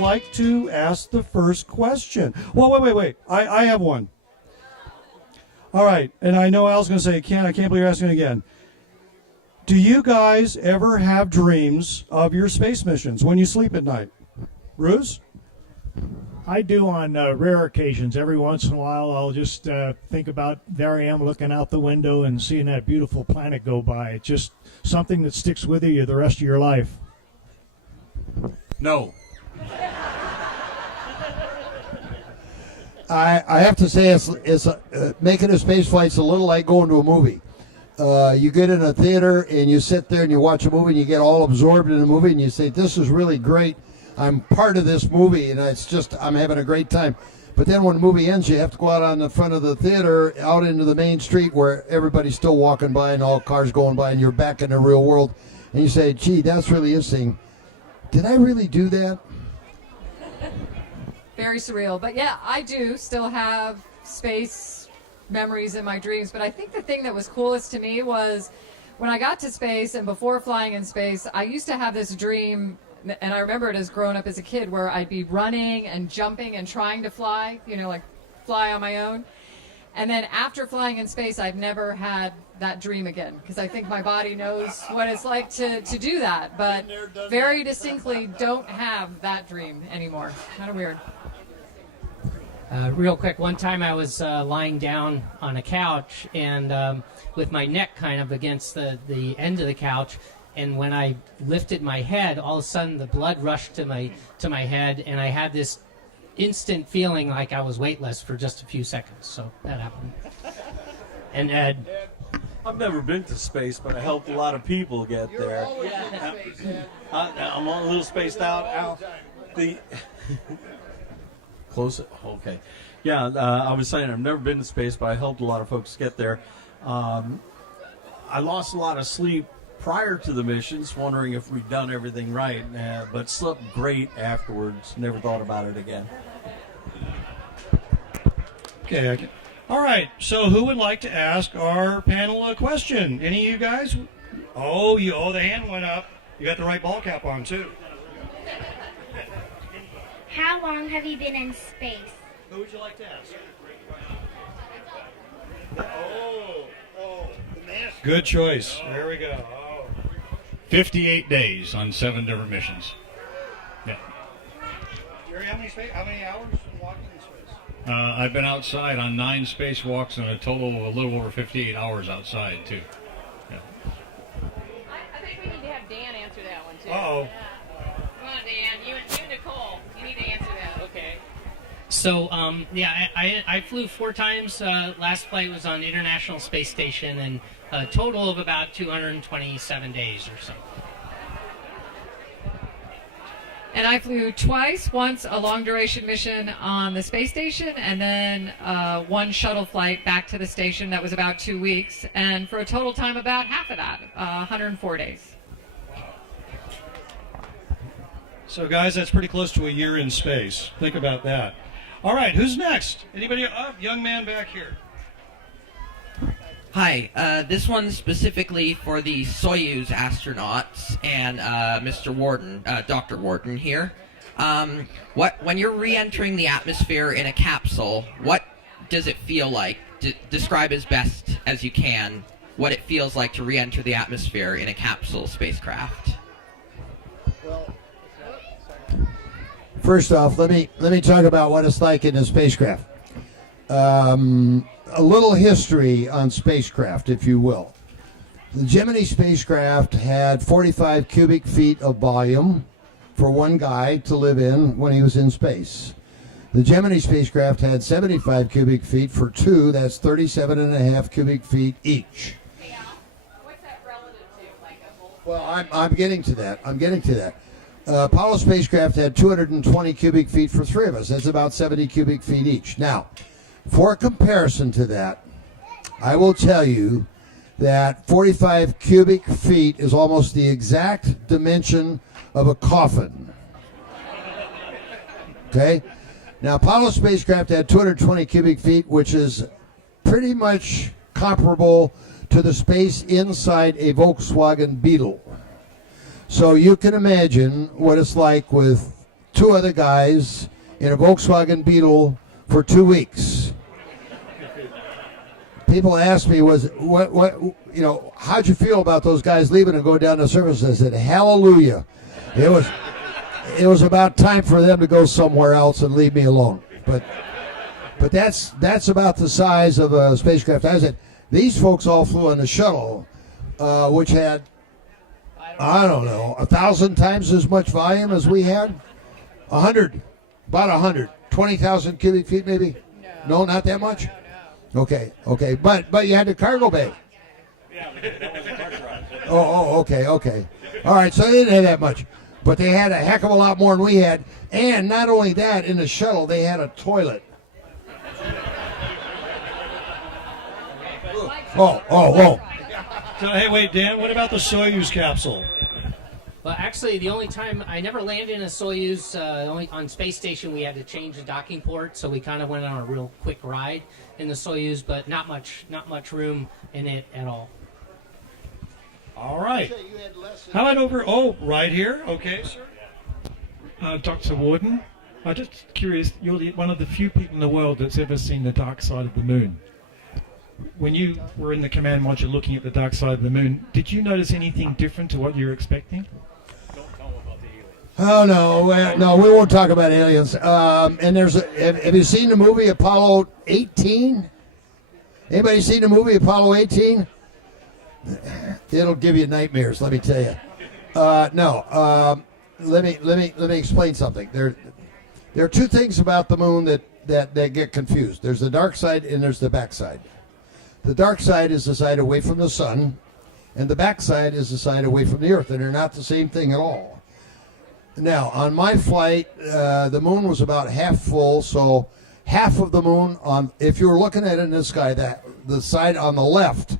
Like to ask the first question. Well, wait. I have one. All right, and I know Al's going to say, I can't believe you're asking again. Do you guys ever have dreams of your space missions when you sleep at night? Bruce? I do on rare occasions. Every once in a while, I'll just think about, there I am looking out the window and seeing that beautiful planet go by. It's just something that sticks with you the rest of your life. No. I have to say, it's making a space flight's a little like going to a movie. You get in a theater and you sit there and you watch a movie and you get all absorbed in the movie and you say, this is really great. I'm part of this movie and I'm having a great time. But then when the movie ends, you have to go out on the front of the theater, out into the main street where everybody's still walking by and all cars going by and you're back in the real world. And you say, gee, that's really interesting. Did I really do that? Very surreal. But yeah, I do still have space memories in my dreams. But I think the thing that was coolest to me was when I got to space and before flying in space, I used to have this dream, and I remember it as growing up as a kid, where I'd be running and jumping and trying to fly, like fly on my own. And then after flying in space, I've never had that dream again, because I think my body knows what it's like to do that, but very distinctly don't have that dream anymore. Kind of weird. Real quick, one time I was lying down on a couch and with my neck kind of against the end of the couch, and when I lifted my head, all of a sudden the blood rushed to my head, and I had this instant feeling like I was weightless for just a few seconds. So that happened. And Ed? I've never been to space, but I helped a lot of people get there. I'm a little spaced out. Al, close it. Okay. Yeah, I was saying I've never been to space, but I helped a lot of folks get there. I lost a lot of sleep prior to the missions, wondering if we'd done everything right, but slept great afterwards. Never thought about it again. Okay. All right. So who would like to ask our panel a question? Any of you guys? Oh, the hand went up. You got the right ball cap on, too. How long have you been in space? Who would you like to ask? The master. Good choice. There we go. 58 days on 7 different missions. Yeah. Jerry, how many hours walking in space? I've been outside on 9 spacewalks and a total of a little over 58 hours outside, too. Yeah. I think we need to have Dan answer that one, too. Uh-oh. Yeah. Come on, Dan. You and Nicole, you need to answer that. Okay. So, I flew 4 times. Last flight was on the International Space Station, and a total of about 227 days or so. And I flew twice, once a long-duration mission on the space station, and then one shuttle flight back to the station that was about 2 weeks, and for a total time about half of that, 104 days. So, guys, that's pretty close to a year in space. Think about that. All right, who's next? Anybody? Young man back here. Hi, this one's specifically for the Soyuz astronauts and Mr. Warden, Dr. Warden here. When you're re-entering the atmosphere in a capsule, what does it feel like? Describe as best as you can what it feels like to re-enter the atmosphere in a capsule spacecraft. Well, first off, let me talk about what it's like in a spacecraft. A little history on spacecraft, if you will. The Gemini spacecraft had 45 cubic feet of volume for one guy to live in when he was in space. The Gemini spacecraft had 75 cubic feet for 2. That's 37.5 cubic feet each. What's that relative to? Well, I'm getting to that. Apollo spacecraft had 220 cubic feet for 3 of us. That's about 70 cubic feet each. Now, for comparison to that, I will tell you that 45 cubic feet is almost the exact dimension of a coffin. Okay? Now, Apollo spacecraft had 220 cubic feet, which is pretty much comparable to the space inside a Volkswagen Beetle. So you can imagine what it's like with 2 other guys in a Volkswagen Beetle for 2 weeks. People ask me, how'd you feel about those guys leaving and going down to the surface? I said, hallelujah. It was about time for them to go somewhere else and leave me alone. But that's about the size of a spacecraft. I said, these folks all flew on the shuttle, which had, I don't know, 1,000 times as much volume as we had? 100, about 100, 20,000 cubic feet maybe? No, not that much? Okay, but you had the cargo bay. Okay. All right, so they didn't have that much. But they had a heck of a lot more than we had. And not only that, in the shuttle, they had a toilet. Oh. So, hey, wait, Dan, what about the Soyuz capsule? Well, actually, the only time I never landed in a Soyuz, only on space station we had to change the docking port, so we kind of went on a real quick ride in the Soyuz, but not much room in it at all. All right. How about over? Right here. Okay, sir. Dr. Warden, I'm just curious. You're one of the few people in the world that's ever seen the dark side of the moon. When you were in the command module looking at the dark side of the moon, did you notice anything different to what you were expecting? Oh, no, we won't talk about aliens. And have you seen the movie Apollo 18? Anybody seen the movie Apollo 18? It'll give you nightmares, let me tell you. No, let me explain something. There are 2 things about the moon that get confused. There's the dark side and there's the back side. The dark side is the side away from the sun, and the back side is the side away from the earth, and they're not the same thing at all. Now, on my flight, the moon was about half full, so half of the moon, if you were looking at it in the sky, the side on the left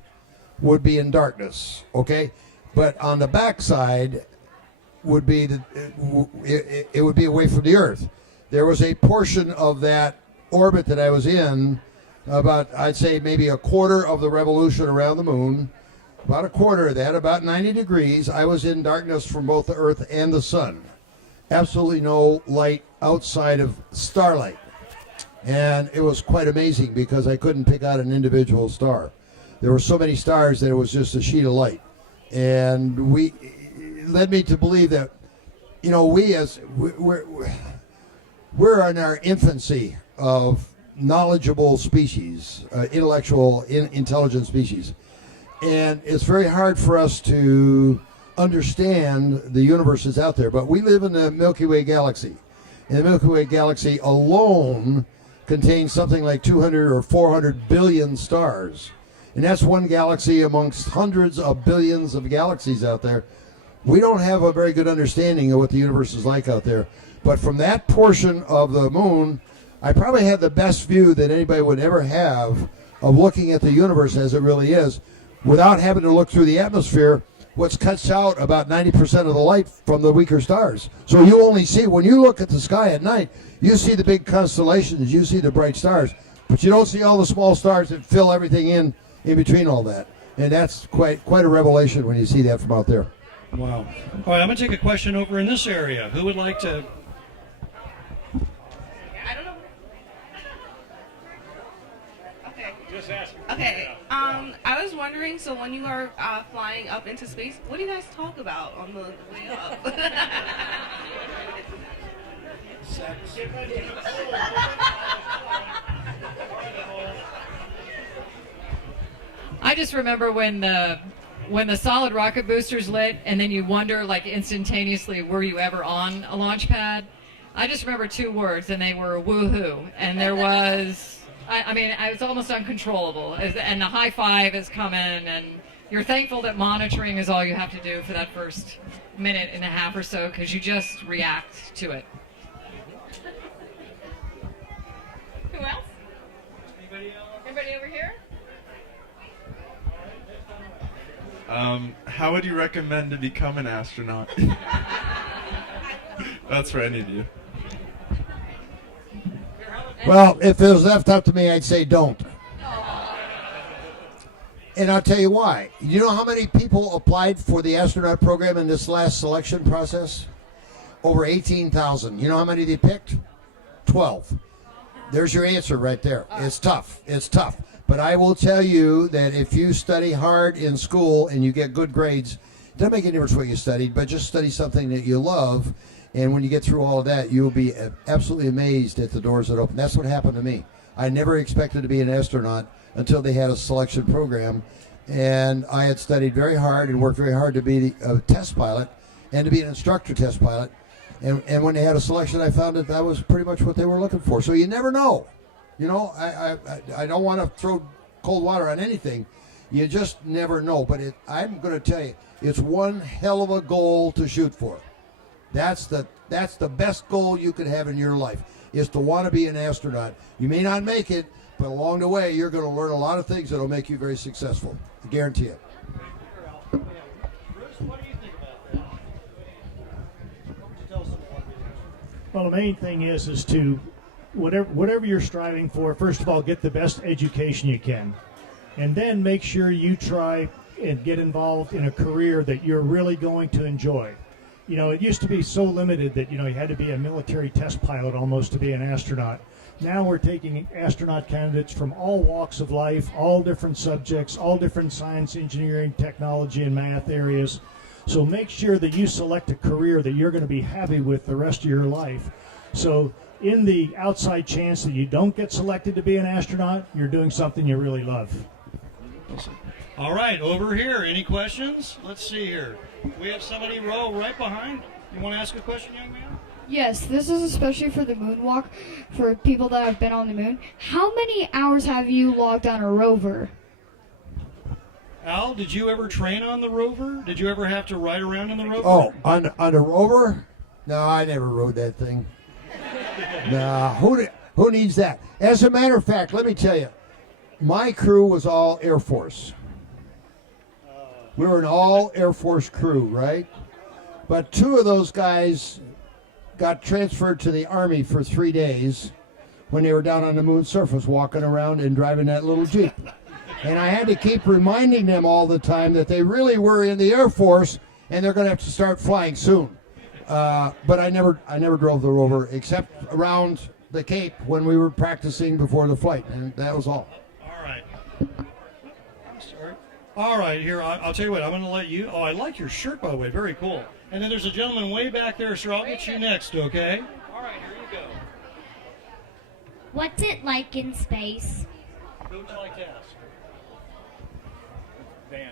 would be in darkness, okay? But on the back side would be it would be away from the earth. There was a portion of that orbit that I was in, about, I'd say maybe a quarter of the revolution around the moon, about a quarter of that, about 90 degrees. I was in darkness from both the earth and the sun. Absolutely no light outside of starlight. And it was quite amazing because I couldn't pick out an individual star. There were so many stars that it was just a sheet of light. And it led me to believe that, we're in our infancy of knowledgeable species, intellectual, intelligent species. And it's very hard for us to understand the universe that's out there. But we live in the Milky Way galaxy. And the Milky Way galaxy alone contains something like 200 or 400 billion stars. And that's one galaxy amongst hundreds of billions of galaxies out there. We don't have a very good understanding of what the universe is like out there. But from that portion of the moon, I probably had the best view that anybody would ever have of looking at the universe as it really is without having to look through the atmosphere, which cuts out about 90% of the light from the weaker stars. So you only see, when you look at the sky at night, you see the big constellations, you see the bright stars, but you don't see all the small stars that fill everything in between all that. And that's quite a revelation when you see that from out there. Wow. All right, I'm going to take a question over in this area. Who would like to... I don't know. Okay. Just ask. Okay. I was wondering, so when you are flying up into space, what do you guys talk about on the way up? I just remember when the solid rocket boosters lit, and then you wonder, like, instantaneously, were you ever on a launch pad? I just remember 2 words, and they were woohoo. And there was, I mean, it was almost uncontrollable. And the high five is coming, and you're thankful that monitoring is all you have to do for that first minute and a half or so, because you just react to it. Who else? Anybody over here? How would you recommend to become an astronaut? That's for any of you. Well, if it was left up to me, I'd say don't. And I'll tell you why. You know how many people applied for the astronaut program in this last selection process? Over 18,000. You know how many they picked? 12. There's your answer right there. It's tough. It's tough. But I will tell you that if you study hard in school and you get good grades, it doesn't make any difference what you studied, but just study something that you love. And when you get through all of that, you'll be absolutely amazed at the doors that open. That's what happened to me. I never expected to be an astronaut until they had a selection program. And I had studied very hard and worked very hard to be a test pilot and to be an instructor test pilot. And when they had a selection, I found that was pretty much what they were looking for. So you never know. You know, I don't want to throw cold water on anything. You just never know. But I'm going to tell you, it's one hell of a goal to shoot for. That's the best goal you could have in your life, is to want to be an astronaut. You may not make it, but along the way, you're going to learn a lot of things that will make you very successful. I guarantee it. Bruce, what do you think about that? Well, the main thing is to whatever you're striving for, first of all, get the best education you can. And then make sure you try and get involved in a career that you're really going to enjoy. You know, it used to be so limited that, you had to be a military test pilot almost to be an astronaut. Now we're taking astronaut candidates from all walks of life, all different subjects, all different science, engineering, technology, and math areas. So make sure that you select a career that you're going to be happy with the rest of your life. So in the outside chance that you don't get selected to be an astronaut, you're doing something you really love. All right, over here, any questions? Let's see here. We have somebody row right behind. You want to ask a question, young man? Yes, this is especially for the moonwalk, for people that have been on the moon. How many hours have you logged on a rover? Al, did you ever train on the rover? Did you ever have to ride around in the rover? Oh, on a rover? No, I never rode that thing. No, who needs that? As a matter of fact, let me tell you, my crew was all Air Force. We were an all Air Force crew, right? But two of those guys got transferred to the Army for 3 days when they were down on the moon's surface walking around and driving that little Jeep. And I had to keep reminding them all the time that they really were in the Air Force and they're going to have to start flying soon. But I never drove the rover except around the Cape when we were practicing before the flight, and that was all. All right. I'm sorry. All right, here, I'll tell you what, I'm going to let you. Oh, I like your shirt, by the way. Very cool. And then there's a gentleman way back there, sir. I'll get you next, okay? All right, here you go. What's it like in space? Who would you like to ask? Dan.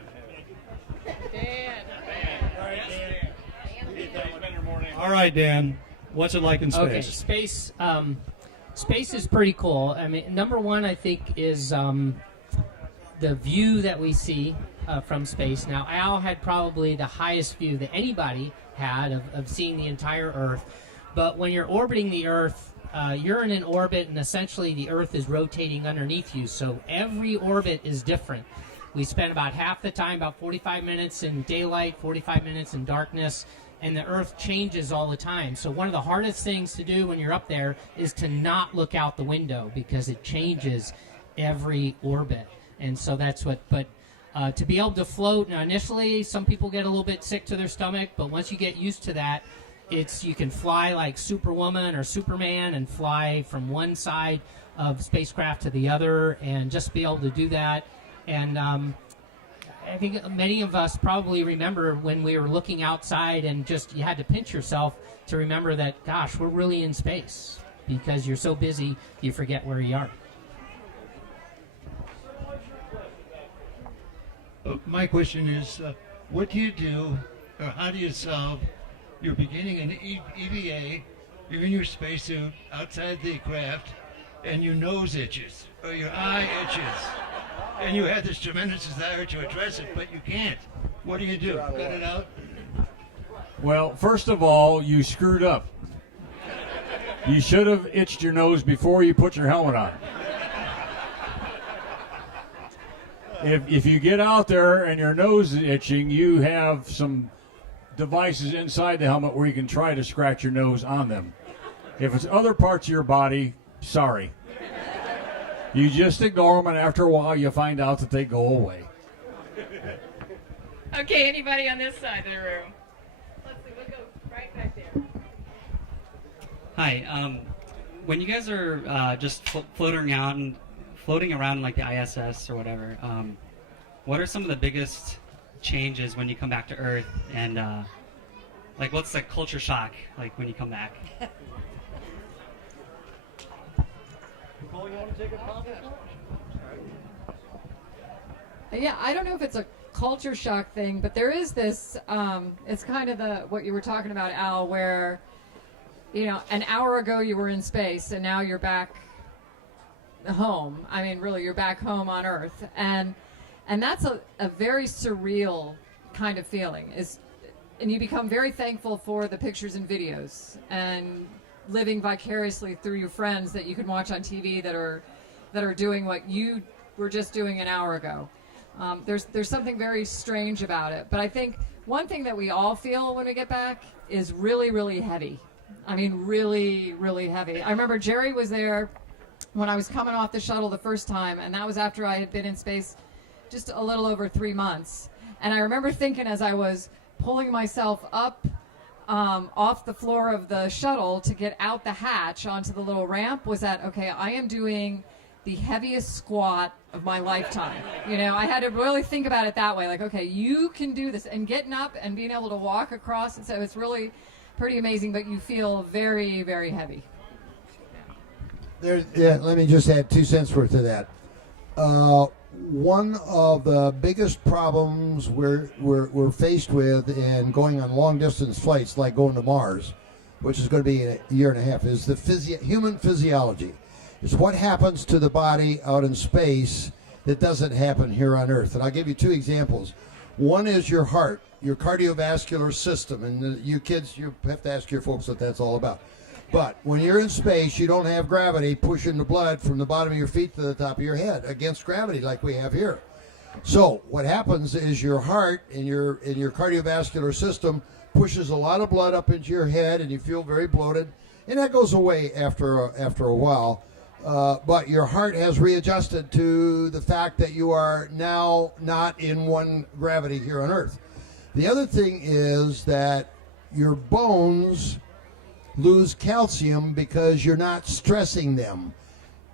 All right, Dan. What's it like in space? Okay, space. Space is pretty cool. I mean, number one, I think, is the view that we see from space. Now, Al had probably the highest view that anybody had of seeing the entire Earth. But when you're orbiting the Earth, you're in an orbit, and essentially the Earth is rotating underneath you. So every orbit is different. We spend about half the time, about 45 minutes in daylight, 45 minutes in darkness, and the Earth changes all the time. So one of the hardest things to do when you're up there is to not look out the window, because it changes every orbit. And so that's what, but to be able to float, now initially some people get a little bit sick to their stomach, but once you get used to that, you can fly like Superwoman or Superman and fly from one side of spacecraft to the other, and just be able to do that. And I think many of us probably remember when we were looking outside and just you had to pinch yourself to remember that, gosh, we're really in space, because you're so busy you forget where you are. My question is, what do you do, or how do you solve, you're beginning an EVA, you're in your spacesuit outside the craft, and your nose itches, or your eye itches. and you had this tremendous desire to address it, but you can't. What do? Cut it out? Well, first of all, you screwed up. You should have itched your nose before you put your helmet on. If you get out there and your nose is itching, you have some devices inside the helmet where you can try to scratch your nose on them. If it's other parts of your body, sorry. You just ignore them, and after a while you find out that they go away. Okay, anybody on this side of the room? Let's see, we'll go right back there. Hi. When you guys are just floating around like the ISS or whatever, what are some of the biggest changes when you come back to Earth? And like, what's the culture shock like when you come back? Nicole, you want to take a comment? Yeah, I don't know if it's a culture shock thing, but there is this, it's kind of what you were talking about, Al, where, you know, an hour ago you were in space and now you're back home. I mean, really, you're back home on Earth. And that's a very surreal kind of feeling. And you become very thankful for the pictures and videos and living vicariously through your friends that you can watch on TV that are doing what you were just doing an hour ago. There's something very strange about it. But I think one thing that we all feel when we get back is really, really heavy. I mean, really, really heavy. I remember Jerry was there when I was coming off the shuttle the first time, and that was after I had been in space just a little over 3 months. And I remember thinking as I was pulling myself up off the floor of the shuttle to get out the hatch onto the little ramp was that, okay, I am doing the heaviest squat of my lifetime. You know, I had to really think about it that way. Like, okay, you can do this. And getting up and being able to walk across, and so it's really pretty amazing, but you feel very, very heavy. Let me just add 2 cents worth to that. One of the biggest problems we're faced with in going on long distance flights, like going to Mars, which is going to be in a year and a half, is the human physiology. It's what happens to the body out in space that doesn't happen here on Earth. And I'll give you 2 examples. One is your heart, your cardiovascular system, and you kids, you have to ask your folks what that's all about. But when you're in space, you don't have gravity pushing the blood from the bottom of your feet to the top of your head against gravity like we have here. So what happens is your heart and your cardiovascular system pushes a lot of blood up into your head, and you feel very bloated, and that goes away after a while. But your heart has readjusted to the fact that you are now not in one gravity here on Earth. The other thing is that your bones lose calcium because you're not stressing them.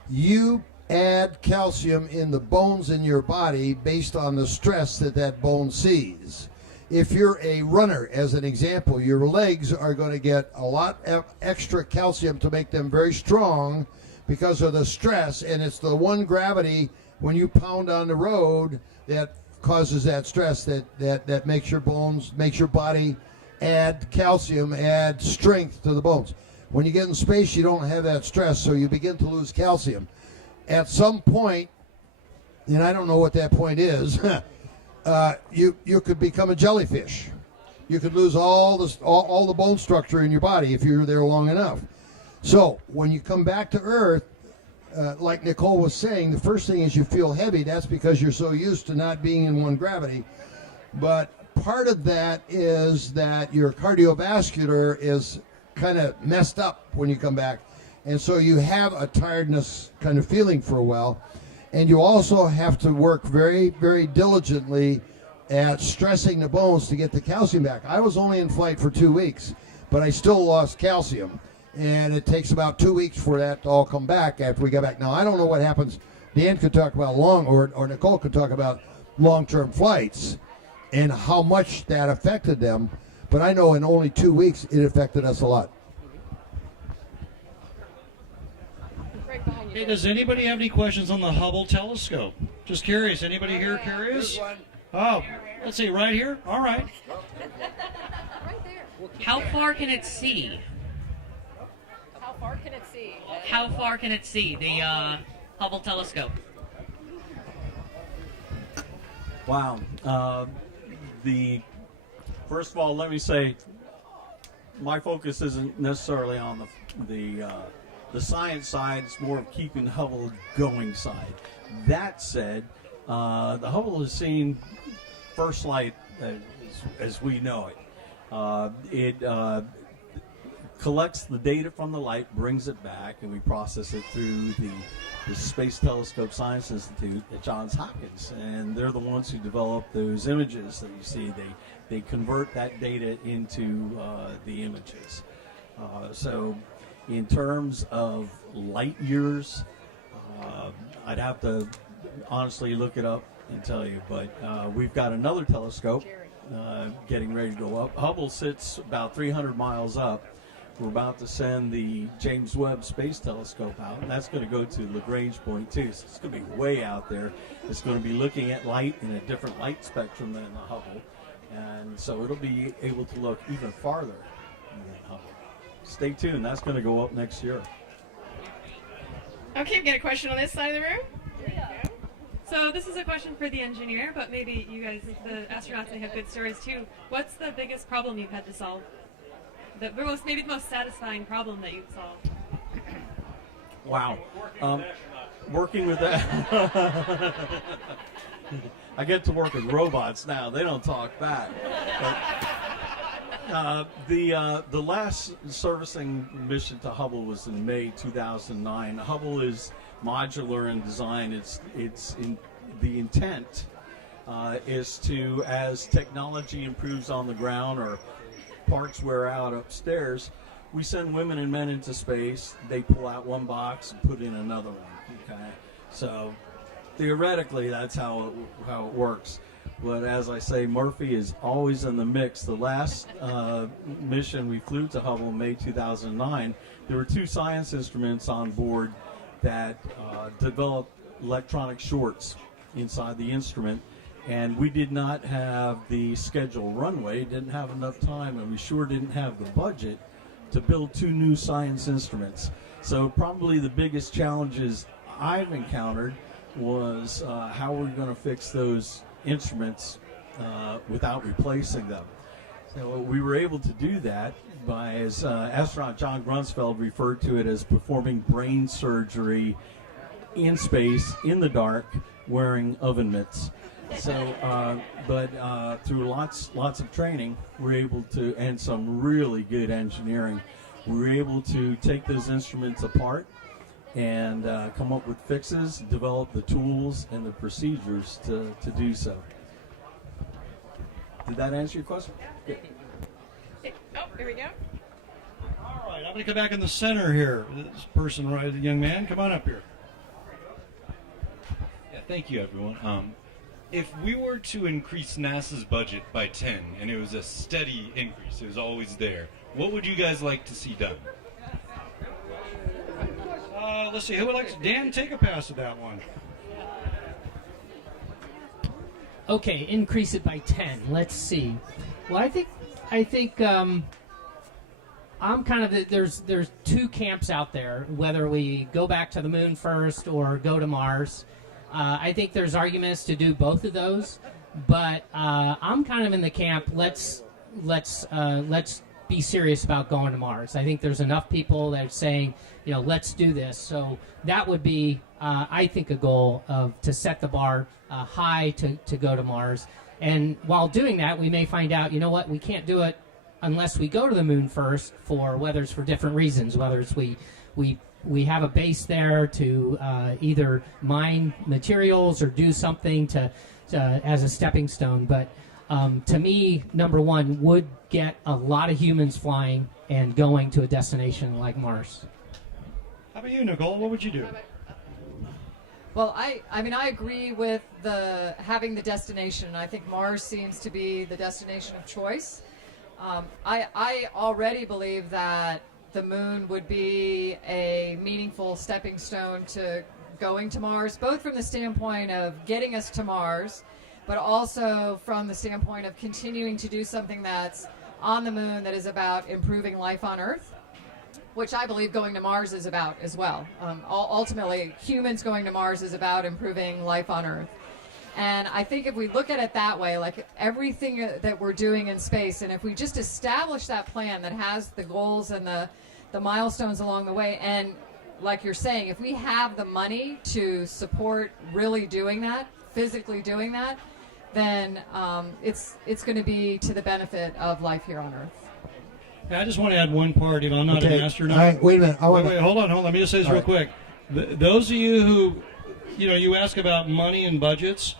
You add calcium in the bones in your body based on the stress that bone sees. If you're a runner, as an example, your legs are going to get a lot of extra calcium to make them very strong because of the stress, and it's the one gravity when you pound on the road that causes that stress that makes your bones, makes your body add calcium, add strength to the bones. When you get in space, you don't have that stress, so you begin to lose calcium. At some point, and I don't know what that point is, you could become a jellyfish. You could lose all the bone structure in your body if you're there long enough. So when you come back to Earth, like Nicole was saying, the first thing is you feel heavy. That's because you're so used to not being in one gravity. But part of that is that your cardiovascular is kind of messed up when you come back. And so you have a tiredness kind of feeling for a while. And you also have to work very, very diligently at stressing the bones to get the calcium back. I was only in flight for 2 weeks, but I still lost calcium. And it takes about 2 weeks for that to all come back after we get back. Now, I don't know what happens. Dan could talk about or Nicole could talk about long-term flights and how much that affected them. But I know in only 2 weeks, it affected us a lot. Hey, does anybody have any questions on the Hubble telescope? Just curious. Anybody here curious? Oh, let's see, right here? All right. How far can it see? How far can it see? How far can it see, the Hubble telescope? Wow. First of all, let me say, my focus isn't necessarily on the science side. It's more of keeping Hubble going side. That said, the Hubble has seen first light as we know it. It collects the data from the light, brings it back, and we process it through the Space Telescope Science Institute at Johns Hopkins. And they're the ones who develop those images that you see. They convert that data into the images. So in terms of light years, I'd have to honestly look it up and tell you, but we've got another telescope getting ready to go up. Hubble sits about 300 miles up. We're about to send the James Webb Space Telescope out, and that's going to go to Lagrange Point 2. So it's going to be way out there. It's going to be looking at light in a different light spectrum than the Hubble, and so it'll be able to look even farther than Hubble. Stay tuned. That's going to go up next year. Okay, we've got a question on this side of the room. So this is a question for the engineer, but maybe you guys, the astronauts, they have good stories too. What's the biggest problem you've had to solve? Maybe the most satisfying problem that you've solved? Wow. Working with that. I get to work with robots now. They don't talk back. The last servicing mission to Hubble was in May 2009. Hubble is modular in design. The intent is to, as technology improves on the ground or parts wear out upstairs, we send women and men into space. They pull out one box and put in another one. Okay, so theoretically that's how it works. But as I say, Murphy is always in the mix. The last mission we flew to Hubble in May 2009, there were 2 science instruments on board that developed electronic shorts inside the instrument. And we did not have the scheduled runway, didn't have enough time, and we sure didn't have the budget to build 2 new science instruments. So probably the biggest challenges I've encountered was how we're going to fix those instruments without replacing them. So we were able to do that by, as astronaut John Grunsfeld referred to it, as performing brain surgery in space, in the dark, wearing oven mitts. So, but through lots of training, we're able to, and some really good engineering, we're able to take those instruments apart and come up with fixes, develop the tools and the procedures to do so. Did that answer your question? Good. Oh, here we go. All right, I'm going to come back in the center here. This person, right, the young man, come on up here. Yeah, thank you, everyone. If we were to increase NASA's budget by 10, and it was a steady increase, it was always there, what would you guys like to see done? Let's see, who would like to, Dan, take a pass at that one. Okay, increase it by 10. Let's see. Well, I think I'm kind of there's 2 camps out there, whether we go back to the moon first or go to Mars. I think there's arguments to do both of those, but I'm kind of in the camp. Let's be serious about going to Mars. I think there's enough people that are saying, let's do this. So that would be, I think, a goal to set the bar high to go to Mars. And while doing that, we may find out, we can't do it unless we go to the moon first, for whether it's for different reasons, whether it's we have a base there to either mine materials or do something to as a stepping stone. But to me, number one would get a lot of humans flying and going to a destination like Mars. How about you, Nicole? What would you do? Well, I agree with having the destination. I think Mars seems to be the destination of choice. I already believe that the moon would be a meaningful stepping stone to going to Mars, both from the standpoint of getting us to Mars, but also from the standpoint of continuing to do something that's on the moon that is about improving life on Earth, which I believe going to Mars is about as well. Ultimately, humans going to Mars is about improving life on Earth. And I think if we look at it that way, like everything that we're doing in space, and if we just establish that plan that has the goals and the milestones along the way, and like you're saying, if we have the money to support really doing that, physically doing that, then it's going to be to the benefit of life here on Earth. Yeah, I just want to add one part. I'm not an astronaut. All right, wait a minute. Wait, hold on. Let me just say this real quick. Those of you who, you ask about money and budgets,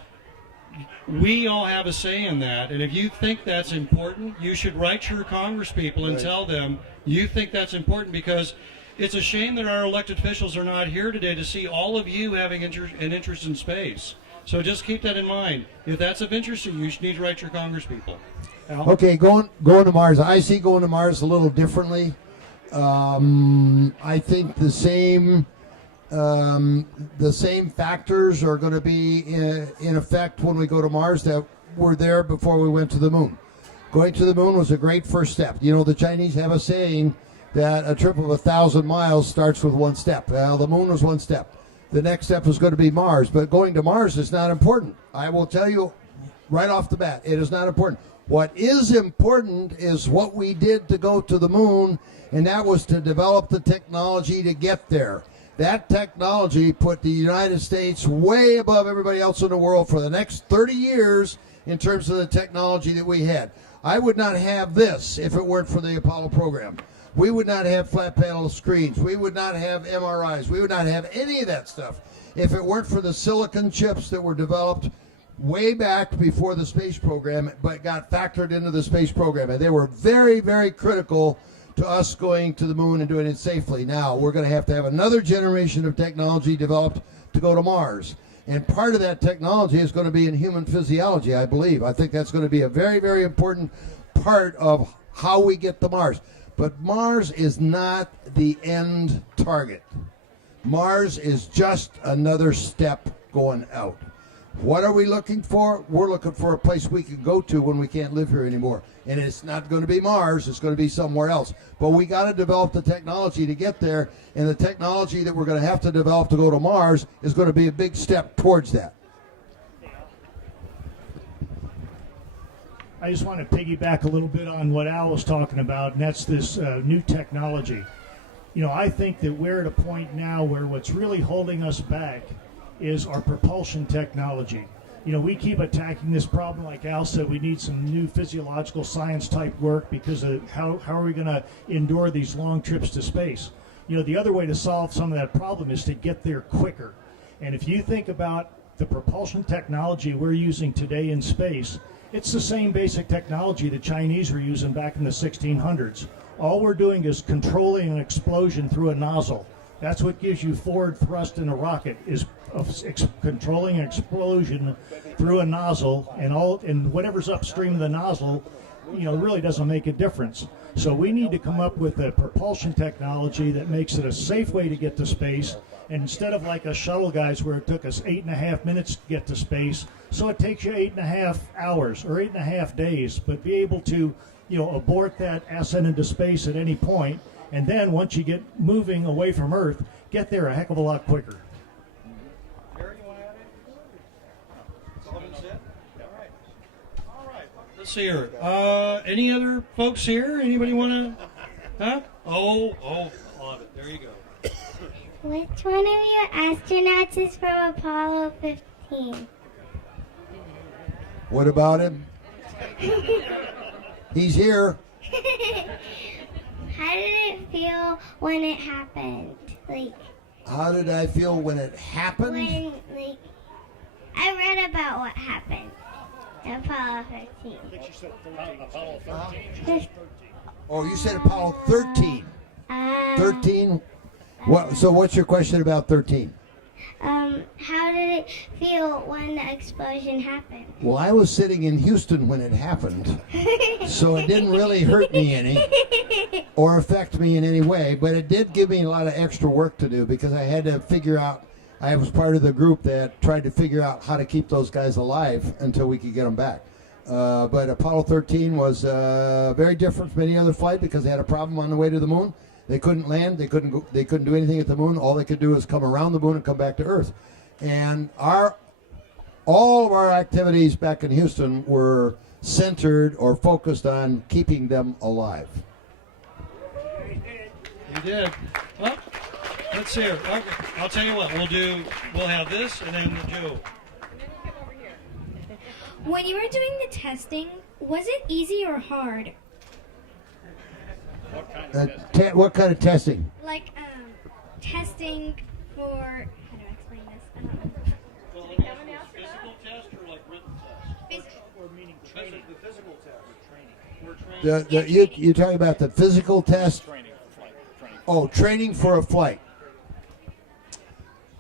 we all have a say in that. And if you think that's important, you should write your congresspeople and tell them you think that's important, because it's a shame that our elected officials are not here today to see all of you having an interest in space. So just keep that in mind. If that's of interest to you, you should need to write your congresspeople. Al? Okay, going to Mars. I see going to Mars a little differently. I think the same factors are going to be in effect when we go to Mars that were there before we went to the moon. Going to the moon was a great first step. The Chinese have a saying that a trip of 1,000 miles starts with one step. Well, the moon was one step. The next step is going to be Mars, but going to Mars is not important. I will tell you right off the bat, it is not important. What is important is what we did to go to the moon, and that was to develop the technology to get there. That technology put the United States way above everybody else in the world for the next 30 years in terms of the technology that we had. I would not have this if it weren't for the Apollo program. We would not have flat panel screens. We would not have MRIs. We would not have any of that stuff if it weren't for the silicon chips that were developed way back before the space program, but got factored into the space program. And they were very, very critical to us going to the moon and doing it safely. Now, we're going to have another generation of technology developed to go to Mars. And part of that technology is going to be in human physiology, I believe. I think that's going to be a very, very important part of how we get to Mars. But Mars is not the end target. Mars is just another step going out. What are we looking for? We're looking for a place we can go to when we can't live here anymore. And it's not going to be Mars, it's going to be somewhere else. But we got to develop the technology to get there, and the technology that we're going to have to develop to go to Mars is going to be a big step towards that. I just want to piggyback a little bit on what Al was talking about, and that's this new technology. I think that we're at a point now where what's really holding us back is our propulsion technology. We keep attacking this problem, like Al said, we need some new physiological science type work because of how are we going to endure these long trips to space. The other way to solve some of that problem is to get there quicker. And if you think about the propulsion technology we're using today in space, it's the same basic technology the Chinese were using back in the 1600s. All we're doing is controlling an explosion through a nozzle. That's what gives you forward thrust in a rocket, is controlling an explosion through a nozzle, and whatever's upstream of the nozzle, really doesn't make a difference. So we need to come up with a propulsion technology that makes it a safe way to get to space. And instead of like us shuttle guys where it took us 8.5 minutes to get to space, so it takes you 8.5 hours or 8.5 days, but be able to, abort that ascent into space at any point, and then once you get moving away from Earth, get there a heck of a lot quicker. Let's see here. Any other folks here? Anybody want to? Huh? Oh, I love it. There you go. Which one of your astronauts is from Apollo 15? What about him? He's here. How did it feel when it happened? How did I feel when it happened? I read about what happened. Apollo 13. Oh, you said Apollo 13. 13? So what's your question about 13? How did it feel when the explosion happened? Well, I was sitting in Houston when it happened, so it didn't really hurt me any or affect me in any way, but it did give me a lot of extra work to do because I had to figure out, I was part of the group that tried to figure out how to keep those guys alive until we could get them back. But Apollo 13 was very different from any other flight because they had a problem on the way to the moon. They couldn't land. They couldn't do anything at the moon. All they could do is come around the moon and come back to Earth. And all of our activities back in Houston were centered or focused on keeping them alive. You did. Well, let's hear. I'll tell you what. We'll have this, and then Joe. When you were doing the testing, was it easy or hard? What kind of testing? Like testing for, how do I explain this? Physical test or like written test? Or meaning training? The physical test or training? You're talking about the physical test? Training for flight. Oh, training for a flight.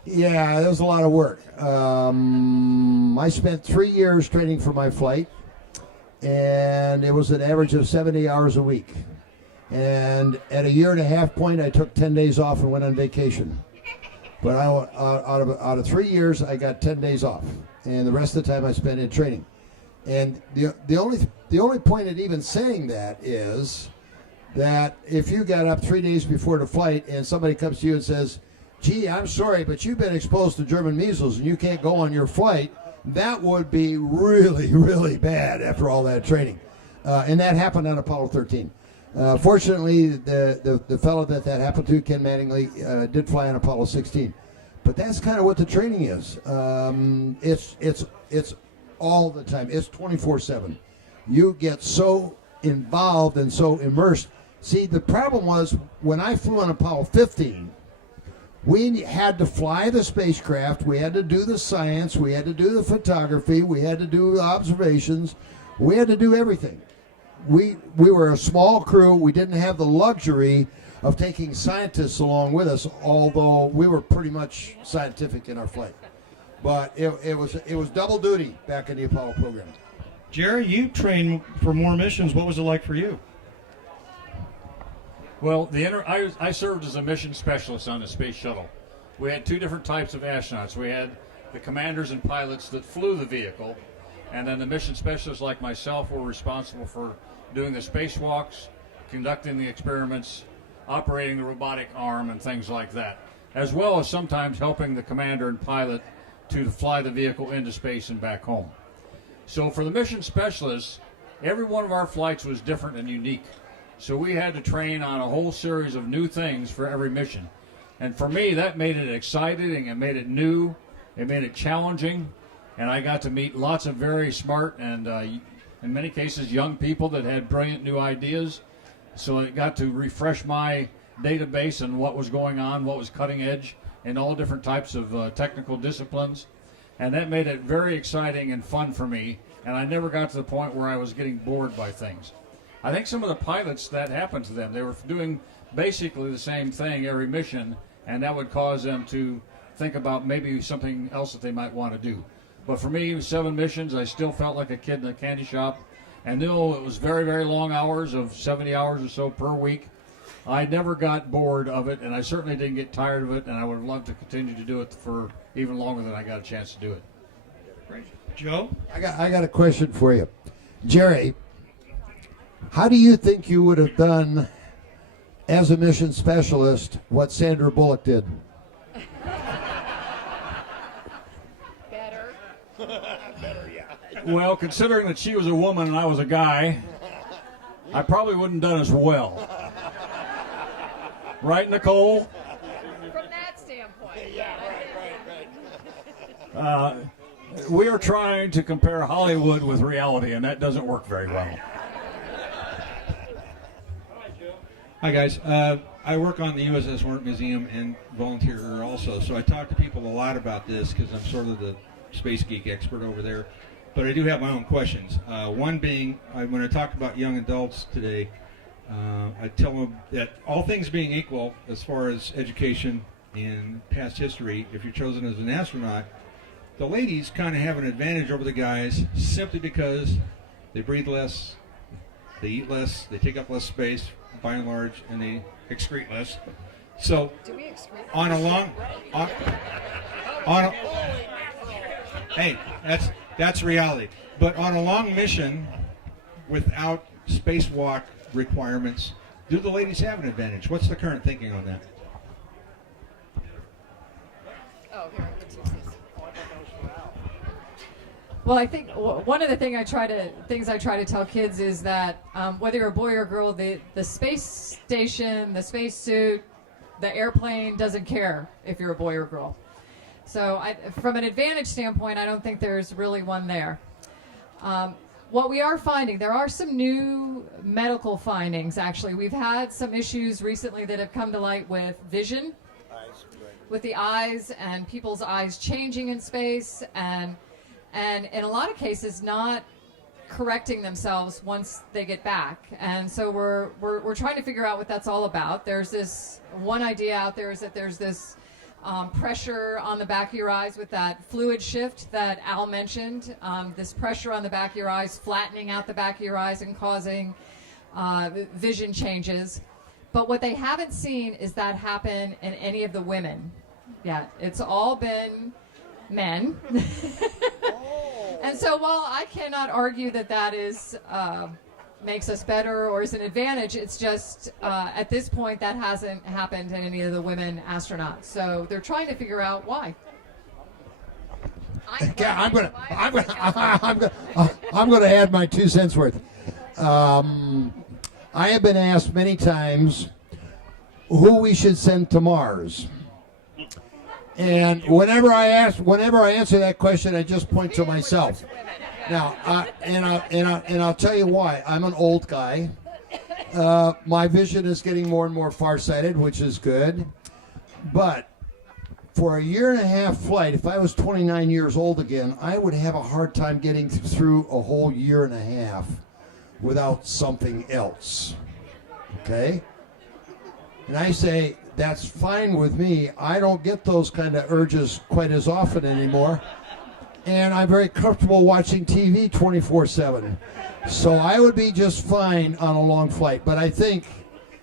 Yeah, that was a lot of work. I spent 3 years training for my flight, and it was an average of 70 hours a week. And at a 1.5 point, I took 10 days off and went on vacation. But out of 3 years, I got 10 days off, and the rest of the time I spent in training. And the only point in even saying that is that if you got up 3 days before the flight and somebody comes to you and says, "Gee, I'm sorry, but you've been exposed to German measles and you can't go on your flight," that would be really, really bad after all that training. And that happened on Apollo 13. Fortunately, the fellow that happened to, Ken Mattingly, did fly on Apollo 16. But that's kind of what the training is. It's all the time. It's 24/7. You get so involved and so immersed. See, the problem was when I flew on Apollo 15, we had to fly the spacecraft, we had to do the science, we had to do the photography, we had to do the observations, we had to do everything. We were a small crew. We didn't have the luxury of taking scientists along with us, although we were pretty much scientific in our flight. But it was double duty back in the Apollo program. Jerry, you trained for more missions. What was it like for you? Well, I served as a mission specialist on the space shuttle. We had two different types of astronauts. We had the commanders and pilots that flew the vehicle, and then the mission specialists like myself were responsible for doing the spacewalks, conducting the experiments, operating the robotic arm, and things like that, as well as sometimes helping the commander and pilot to fly the vehicle into space and back home. So for the mission specialists, every one of our flights was different and unique. So we had to train on a whole series of new things for every mission. And for me, that made it exciting, it made it new, it made it challenging, and I got to meet lots of very smart and, in many cases, young people that had brilliant new ideas. So it got to refresh my database on what was going on, what was cutting edge in all different types of technical disciplines. And that made it very exciting and fun for me, and I never got to the point where I was getting bored by things. I think some of the pilots, that happened to them. They were doing basically the same thing every mission, and that would cause them to think about maybe something else that they might want to do. But for me, 7 missions, I still felt like a kid in a candy shop. And though it was very, very long hours of 70 hours or so per week, I never got bored of it, and I certainly didn't get tired of it, and I would love to continue to do it for even longer than I got a chance to do it. Great. Joe? I got a question for you. Jerry, how do you think you would have done as a mission specialist what Sandra Bullock did? Better, yeah. Well, considering that she was a woman and I was a guy, I probably wouldn't have done as well. Right, Nicole? From that standpoint. Yeah, We are trying to compare Hollywood with reality, and that doesn't work very well. Hi, guys. I work on the USS Hornet Museum and volunteer also, so I talk to people a lot about this because I'm sort of the space geek expert over there. But I do have my own questions. One being, when I talk about young adults today, I tell them that all things being equal, as far as education and past history, if you're chosen as an astronaut, the ladies kind of have an advantage over the guys simply because they breathe less, they eat less, they take up less space by and large, and they excrete less. So, on a long, hey, that's reality. But on a long mission, without spacewalk requirements, do the ladies have an advantage? What's the current thinking on that? Oh, here, Well, I think one of the things I try to tell kids is that whether you're a boy or a girl, the space station, the space suit, the airplane doesn't care if you're a boy or a girl. So from an advantage standpoint, I don't think there's really one there. What we are finding, there are some new medical findings, actually. We've had some issues recently that have come to light with vision, with the eyes and people's eyes changing in space, and in a lot of cases not correcting themselves once they get back. And so we're trying to figure out what that's all about. There's this one idea out there is that there's this pressure on the back of your eyes with that fluid shift that Al mentioned, this pressure on the back of your eyes flattening out the back of your eyes and causing vision changes. But what they haven't seen is that happen in any of the women yet. It's all been men. And so while I cannot argue that is makes us better or is an advantage, it's just at this point that hasn't happened in any of the women astronauts. So they're trying to figure out why. I'm going to add my 2 cents worth. I have been asked many times who we should send to Mars. And whenever I answer that question, I just point to myself. Now, I'll tell you why. I'm an old guy. My vision is getting more and more farsighted, which is good. But for a 1.5-year flight, if I was 29 years old again, I would have a hard time getting through a whole 1.5 years without something else. Okay? And I say, that's fine with me. I don't get those kind of urges quite as often anymore. And I'm very comfortable watching TV 24/7. So I would be just fine on a long flight. But I think,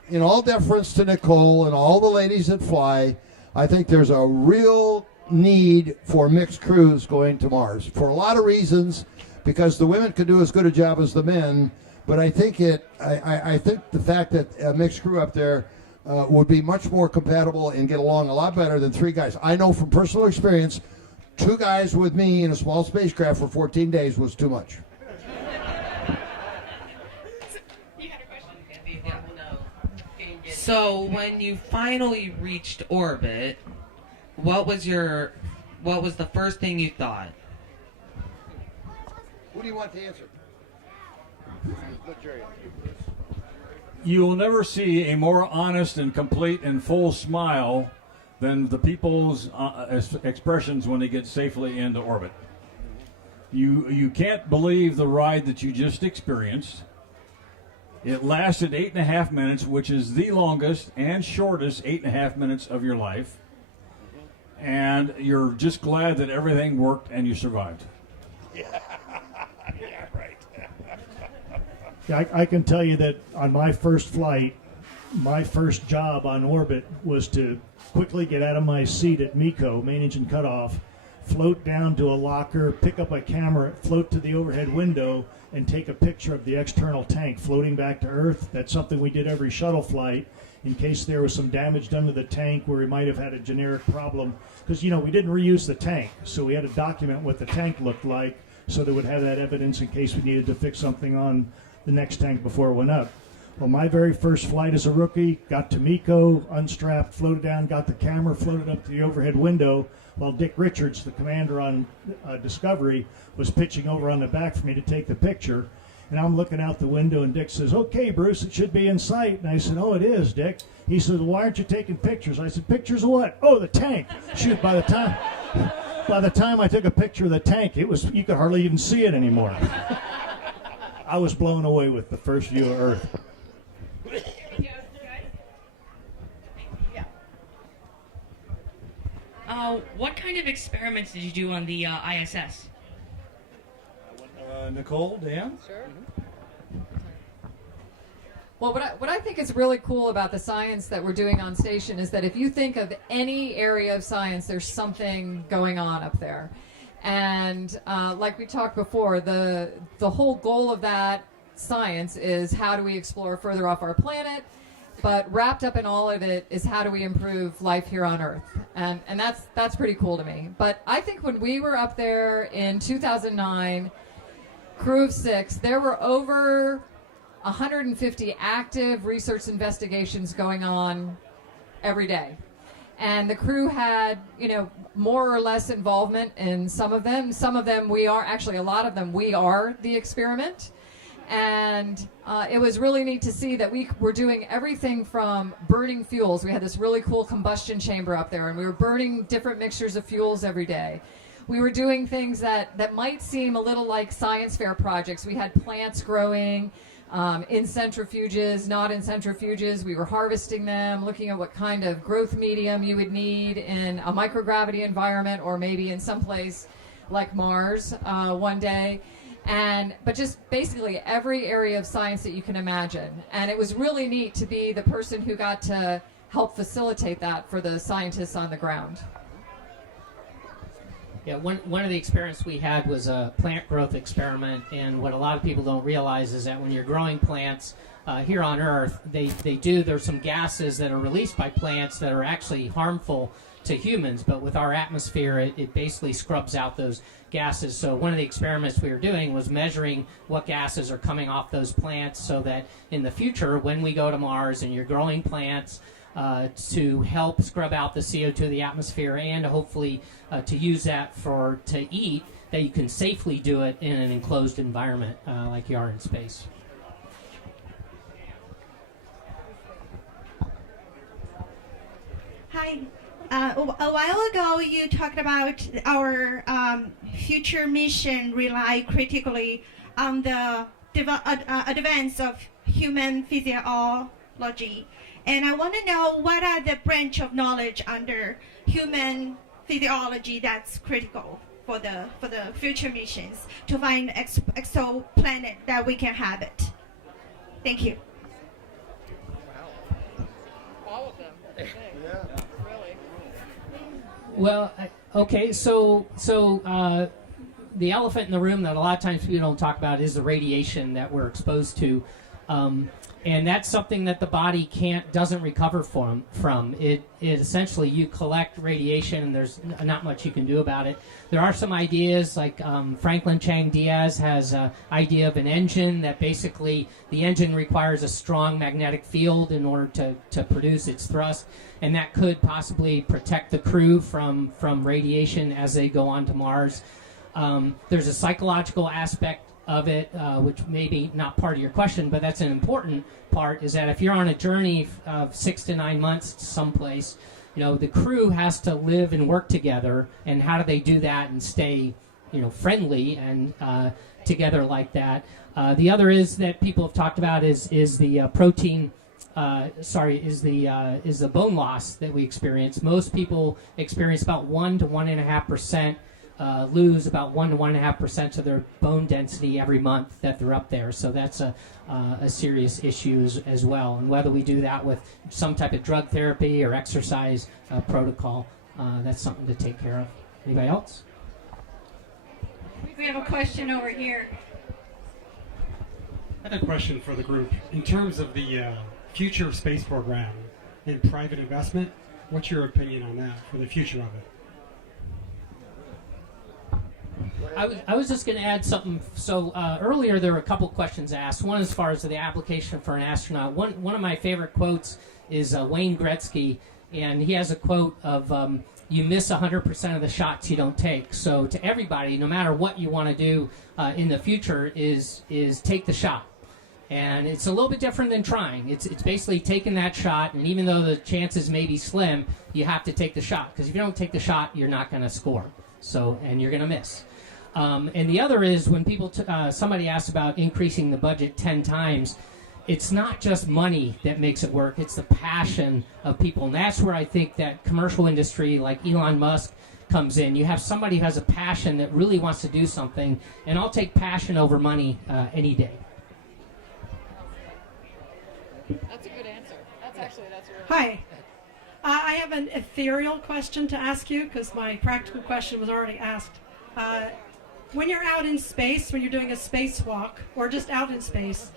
in all deference to Nicole and all the ladies that fly, I think there's a real need for mixed crews going to Mars. For a lot of reasons, because the women can do as good a job as the men. But I think I think the fact that a mixed crew up there would be much more compatible and get along a lot better than 3 guys. I know from personal experience, 2 guys with me in a small spacecraft for 14 days was too much. So when you finally reached orbit, what was the first thing you thought? Who do you want to answer? Let Jerry answer. You will never see a more honest and complete and full smile than the people's expressions when they get safely into orbit. You can't believe the ride that you just experienced. It lasted 8.5 minutes, which is the longest and shortest 8.5 minutes of your life. And you're just glad that everything worked and you survived. Yeah, right. I can tell you that on my first flight, my first job on orbit was to quickly get out of my seat at MECO, main engine cutoff, float down to a locker, pick up a camera, float to the overhead window, and take a picture of the external tank floating back to Earth. That's something we did every shuttle flight in case there was some damage done to the tank where we might have had a generic problem. Because, we didn't reuse the tank, so we had to document what the tank looked like so that we'd have that evidence in case we needed to fix something on the next tank before it went up. Well, my very first flight as a rookie, got to MECO, unstrapped, floated down, got the camera, floated up to the overhead window, while Dick Richards, the commander on Discovery, was pitching over on the back for me to take the picture. And I'm looking out the window, and Dick says, "Okay, Bruce, it should be in sight." And I said, "Oh, it is, Dick." He said, "Why aren't you taking pictures?" I said, "Pictures of what?" "Oh, the tank." Shoot, by the time I took a picture of the tank, you could hardly even see it anymore. I was blown away with the first view of Earth. What kind of experiments did you do on the ISS? Nicole, Dan? Sure. Well, what I think is really cool about the science that we're doing on station is that if you think of any area of science, there's something going on up there. And like we talked before, the whole goal of that science is how do we explore further off our planet, But wrapped up in all of it is how do we improve life here on Earth, and that's pretty cool to me. But I think when we were up there in 2009, crew of 6, there were over 150 active research investigations going on every day. And the crew had, more or less involvement in some of them. Some of them we are, actually a lot of them we are the experiment. And it was really neat to see that we were doing everything from burning fuels. We had this really cool combustion chamber up there, and we were burning different mixtures of fuels every day. We were doing things that might seem a little like science fair projects. We had plants growing in centrifuges, not in centrifuges. We were harvesting them, looking at what kind of growth medium you would need in a microgravity environment, or maybe in some place like Mars one day. But just basically every area of science that you can imagine. And it was really neat to be the person who got to help facilitate that for the scientists on the ground. Yeah, one of the experiments we had was a plant growth experiment, and what a lot of people don't realize is that when you're growing plants here on Earth, there's some gases that are released by plants that are actually harmful to humans, but with our atmosphere, it basically scrubs out those gases. So one of the experiments we were doing was measuring what gases are coming off those plants, so that in the future, when we go to Mars and you're growing plants, to help scrub out the CO2 of the atmosphere, and hopefully to use that to eat, that you can safely do it in an enclosed environment like you are in space. Hi. A while ago, you talked about our future mission rely critically on the advance of human physiology. And I want to know, what are the branch of knowledge under human physiology that's critical for the future missions to find exoplanet that we can habit? Thank you. All of them. Yeah. Really. Well, okay, so the elephant in the room that a lot of times people don't talk about is the radiation that we're exposed to. And that's something that the body doesn't recover from. It essentially, you collect radiation, and there's not much you can do about it. There are some ideas, like Franklin Chang Diaz has an idea of an engine that basically the engine requires a strong magnetic field in order to produce its thrust, and that could possibly protect the crew from radiation as they go on to Mars. There's a psychological aspect of it, which may be not part of your question, but that's an important part, is that if you're on a journey of 6 to 9 months to someplace, the crew has to live and work together, and how do they do that and stay, friendly and together like that? The other is that people have talked about is the protein. Is the bone loss that we experience. Most people experience about 1 to 1.5%. Lose about 1 to 1.5% of their bone density every month that they're up there. So that's a serious issue as well. And whether we do that with some type of drug therapy or exercise protocol, that's something to take care of. Anybody else? We have a question over here. I had a question for the group. In terms of the future space program and private investment, what's your opinion on that for the future of it? I was just going to add something. So earlier there were a couple questions asked. One as far as the application for an astronaut. One of my favorite quotes is Wayne Gretzky, and he has a quote of you miss 100% of the shots you don't take. So to everybody, no matter what you want to do in the future, is take the shot. And it's a little bit different than trying. It's basically taking that shot, and even though the chances may be slim, you have to take the shot, because if you don't take the shot, you're not going to score. And you're going to miss. And the other is when people, somebody asked about increasing the budget 10 times, it's not just money that makes it work, it's the passion of people. And that's where I think that commercial industry like Elon Musk comes in. You have somebody who has a passion that really wants to do something, and I'll take passion over money any day. That's a good answer. That's a really Hi. I have an ethereal question to ask you, because my practical question was already asked. When you're out in space, when you're doing a spacewalk, or just out in space,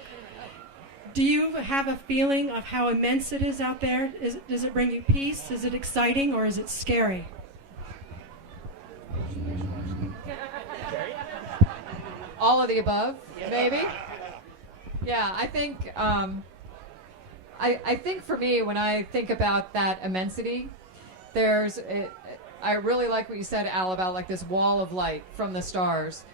do you have a feeling of how immense it is out there? Does it bring you peace? Is it exciting, or is it scary? All of the above, maybe. Yeah, I think I think for me, when I think about that immensity, I really like what you said, Al, about like this wall of light from the stars.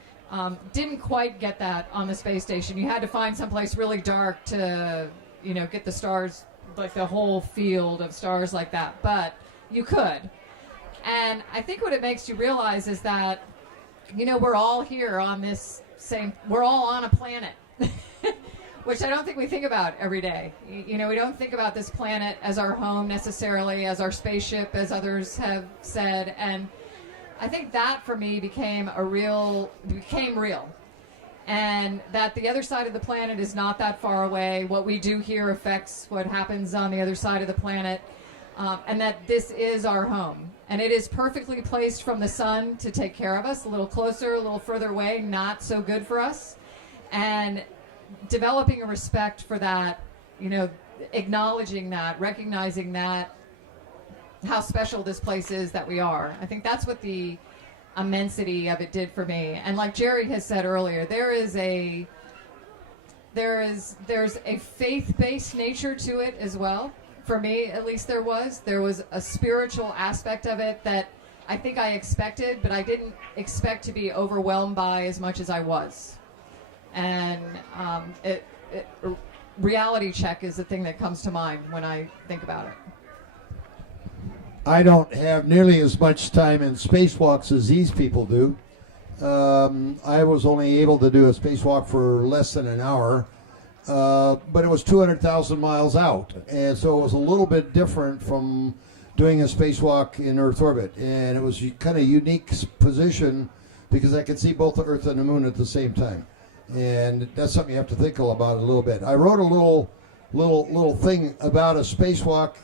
Didn't quite get that on the space station. You had to find someplace really dark to, get the stars, like the whole field of stars like that. But you could. And I think what it makes you realize is that, we're all here on this we're all on a planet, which I don't think we think about every day. We don't think about this planet as our home necessarily, as our spaceship, as others have said. And I think that for me became real. And that the other side of the planet is not that far away. What we do here affects what happens on the other side of the planet. And that this is our home. And it is perfectly placed from the sun to take care of us, a little closer, a little further away, not so good for us. And developing a respect for that, acknowledging that, recognizing that, how special this place is that we are. I think that's what the immensity of it did for me. And like Jerry has said earlier, there's a faith-based nature to it as well. For me, at least there was a spiritual aspect of it that I think I expected, but I didn't expect to be overwhelmed by as much as I was. And reality check is the thing that comes to mind when I think about it. I don't have nearly as much time in spacewalks as these people do. I was only able to do a spacewalk for less than an hour. But it was 200,000 miles out, and so it was a little bit different from doing a spacewalk in Earth orbit. And it was kind of unique position because I could see both the Earth and the Moon at the same time, and that's something you have to think about a little bit. I wrote a little thing about a spacewalk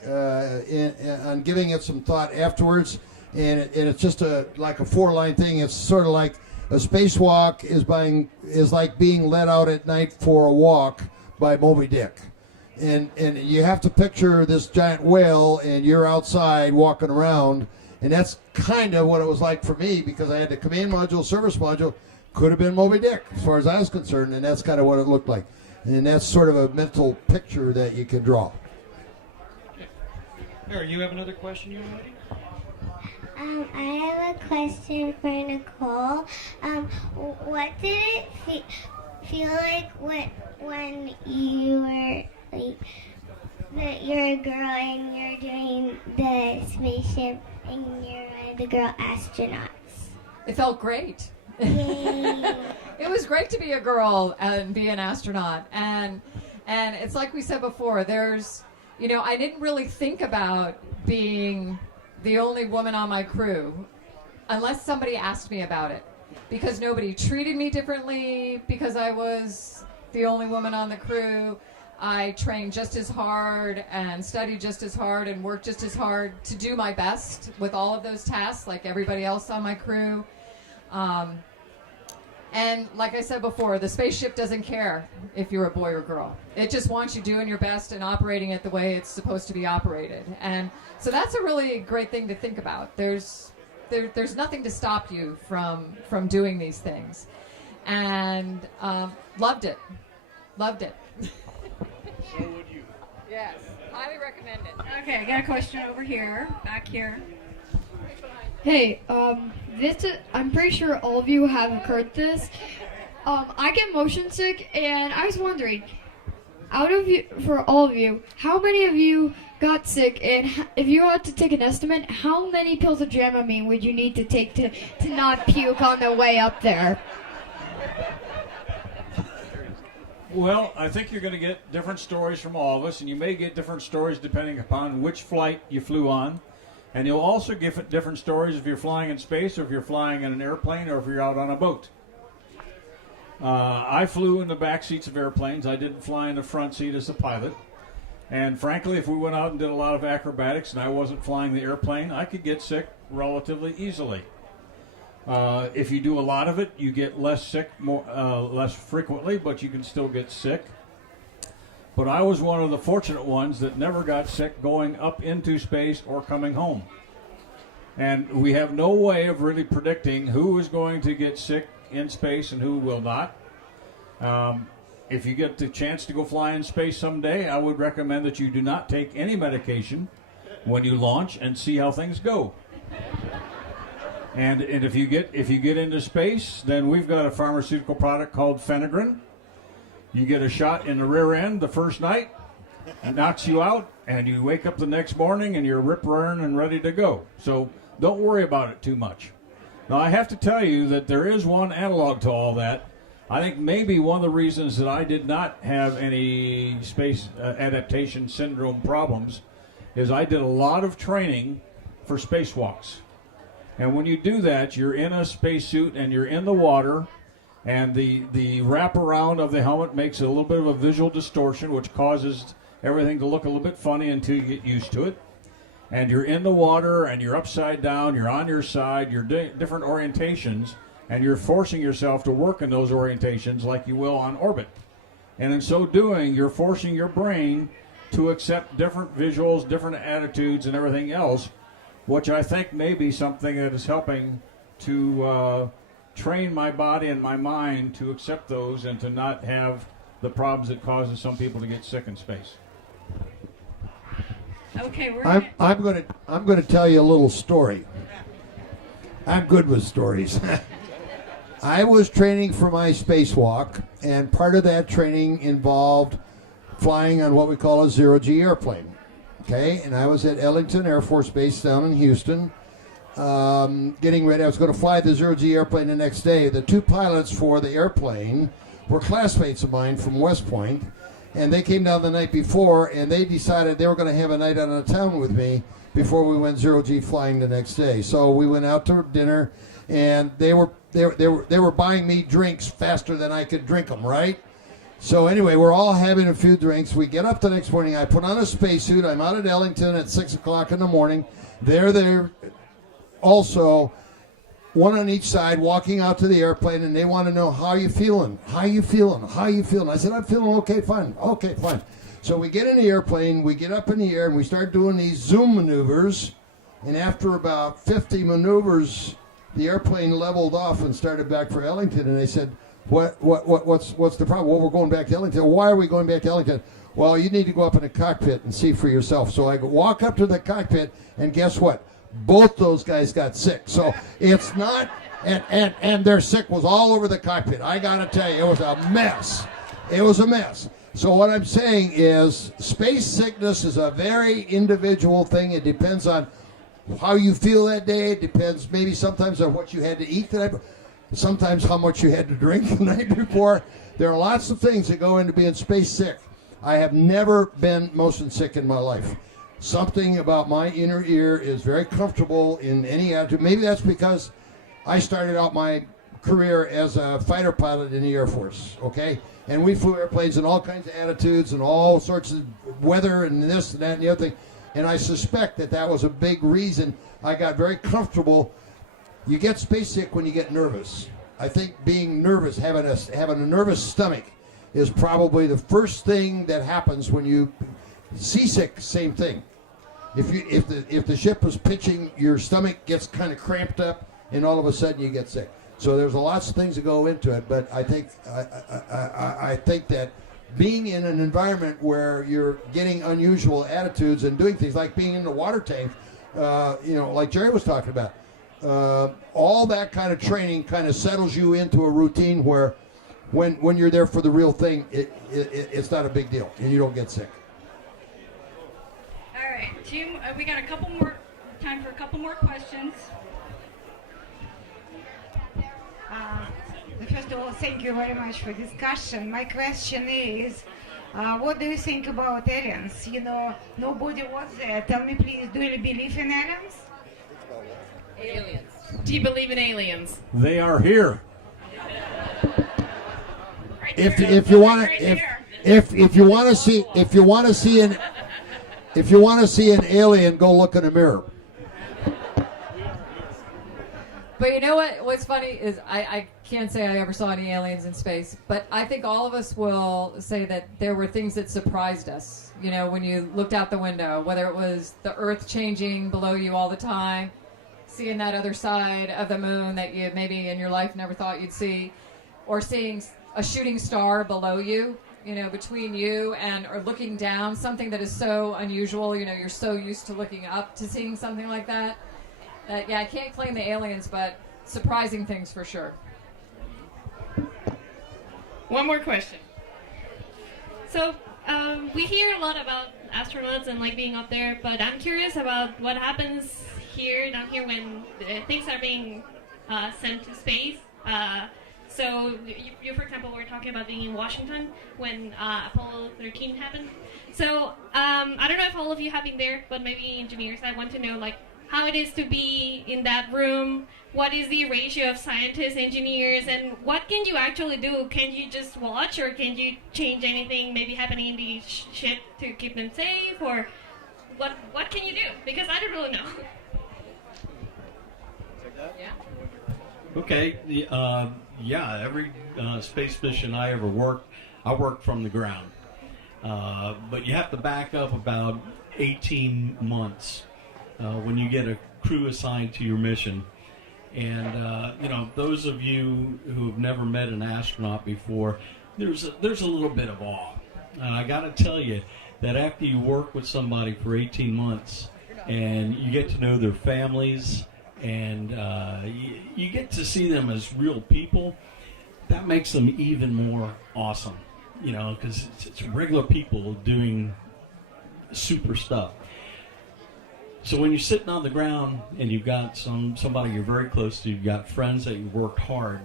on giving it some thought afterwards, and it's just like a 4-line thing. It's sort of like a spacewalk is like being let out at night for a walk by Moby Dick. And you have to picture this giant whale, and you're outside walking around, and that's kind of what it was like for me, because I had the command module, service module, could have been Moby Dick as far as I was concerned, and that's kind of what it looked like. And that's sort of a mental picture that you can draw. Mary, you have another question you want to I have a question for Nicole. What did it feel like when you were that you're a girl and you're doing the spaceship and you're one of the girl astronauts? It felt great. Yay. It was great to be a girl and be an astronaut. And it's like we said before, I didn't really think about being the only woman on my crew unless somebody asked me about it, because nobody treated me differently because I was the only woman on the crew. I trained just as hard and studied just as hard and worked just as hard to do my best with all of those tasks like everybody else on my crew. And like I said before, the spaceship doesn't care if you're a boy or girl. It just wants you doing your best and operating it the way it's supposed to be operated. And so that's a really great thing to think about. There's nothing to stop you from doing these things. And loved it. Loved it. So would you. Yes, highly recommend it. Okay, I got a question over here, back here. Hey, I'm pretty sure all of you have heard this. I get motion sick, and I was wondering, for all of you, how many of you got sick, and if you had to take an estimate, how many pills of Dramamine would you need to take to not puke on the way up there? Well, I think you're going to get different stories from all of us, and you may get different stories depending upon which flight you flew on. And you'll also get different stories if you're flying in space, or if you're flying in an airplane, or if you're out on a boat. I flew in the back seats of airplanes. I didn't fly in the front seat as a pilot. And frankly, if we went out and did a lot of acrobatics and I wasn't flying the airplane, I could get sick relatively easily. If you do a lot of it, you get less sick less frequently, but you can still get sick. but I was one of the fortunate ones that never got sick going up into space or coming home. And we have no way of really predicting who is going to get sick in space and who will not. If you get the chance to go fly in space someday, I would recommend that you do not take any medication when you launch and see how things go. And if you get into space, then we've got a pharmaceutical product called Phenegrin. You get a shot in the rear end the first night, it knocks you out, and you wake up the next morning and you're rip-roaring and ready to go. So don't worry about it too much. Now, I have to tell you that there is one analog to all that. I think maybe one of the reasons that I did not have any space adaptation syndrome problems is I did a lot of training for spacewalks. And when you do that, you're in a spacesuit and you're in the water, and the wraparound of the helmet makes a little bit of a visual distortion, which causes everything to look a little bit funny until you get used to it. And you're in the water, and you're upside down, you're on your side, you're different orientations, and you're forcing yourself to work in those orientations like you will on orbit. And in so doing, you're forcing your brain to accept different visuals, different attitudes, and everything else, which I think may be something that is helping to train my body and my mind to accept those and to not have the problems that causes some people to get sick in space. Okay, I'm going to tell you a little story. I'm good with stories. I was training for my spacewalk, and part of that training involved flying on what we call a zero-G airplane. Okay, and I was at Ellington Air Force Base down in Houston, getting ready. I was going to fly the zero-G airplane the next day. The two pilots for the airplane were classmates of mine from West Point, and they came down the night before, and they decided they were going to have a night out of town with me before we went zero-G flying the next day. So we went out to dinner, and they were buying me drinks faster than I could drink them, right? So anyway, we're all having a few drinks. We get up the next morning. I put on a spacesuit. I'm out at Ellington at 6 o'clock in the morning. They're there also, one on each side, walking out to the airplane, and they want to know, how you feeling? How you feeling? How you feeling? I said, I'm feeling okay, fine. Okay, fine. So we get in the airplane, we get up in the air, and we start doing these zoom maneuvers. And after about 50 maneuvers, the airplane leveled off and started back for Ellington. And they said, what's the problem? Well, we're going back to Ellington. Why are we going back to Ellington? Well, you need to go up in the cockpit and see for yourself. So I walk up to the cockpit, and guess what? Both those guys got sick. So it's not, and their sick was all over the cockpit. I got to tell you, it was a mess. It was a mess. So what I'm saying is, space sickness is a very individual thing. It depends on how you feel that day. It depends maybe sometimes on what you had to eat that night. Sometimes how much you had to drink the night before. There are lots of things that go into being space sick. I have never been motion sick in my life. Something about my inner ear is very comfortable in any attitude. Maybe that's because I started out my career as a fighter pilot in the Air Force, okay? And we flew airplanes in all kinds of attitudes and all sorts of weather and this and that and the other thing. And I suspect that was a big reason I got very comfortable. You get space sick when you get nervous. I think being nervous, having a nervous stomach, is probably the first thing that happens when you seasick. Same thing. If the ship is pitching, your stomach gets kind of cramped up, and all of a sudden you get sick. So there's lots of things that go into it. But I think that being in an environment where you're getting unusual attitudes and doing things like being in the water tank, like Jerry was talking about. All that kind of training kind of settles you into a routine where when you're there for the real thing, it's not a big deal and you don't get sick. All right, Jim, we got time for a couple more questions. First of all, thank you very much for discussion. My question is, what do you think about aliens? Nobody was there. Tell me, please, do you believe in aliens? Aliens. Do you believe in aliens? They are here. If you want to see an alien, go look in a mirror. But you know what? What's funny is I can't say I ever saw any aliens in space, but I think all of us will say that there were things that surprised us. You know, when you looked out the window, whether it was the Earth changing below you all the time, seeing that other side of the moon that you maybe in your life never thought you'd see, or seeing a shooting star below you, you know, between you and, or looking down, something that is so unusual. You know, you're so used to looking up to seeing something like that. Yeah, I can't claim the aliens, but surprising things for sure. One more question. So, we hear a lot about astronauts and like being up there, but I'm curious about what happens down here when things are being sent to space. So, you, for example, were talking about being in Washington when Apollo 13 happened. So, I don't know if all of you have been there, but maybe engineers, I want to know, like, how it is to be in that room, what is the ratio of scientists, engineers, and what can you actually do? Can you just watch, or can you change anything maybe happening in the ship to keep them safe, or what can you do? Because I don't really know. Okay, every space mission I ever worked, I worked from the ground. But you have to back up about 18 months when you get a crew assigned to your mission. And, those of you who have never met an astronaut before, there's a little bit of awe. And I got to tell you that after you work with somebody for 18 months and you get to know their families, and you get to see them as real people, that makes them even more awesome, because it's regular people doing super stuff. So when you're sitting on the ground and you've got somebody you're very close to, you've got friends that you worked hard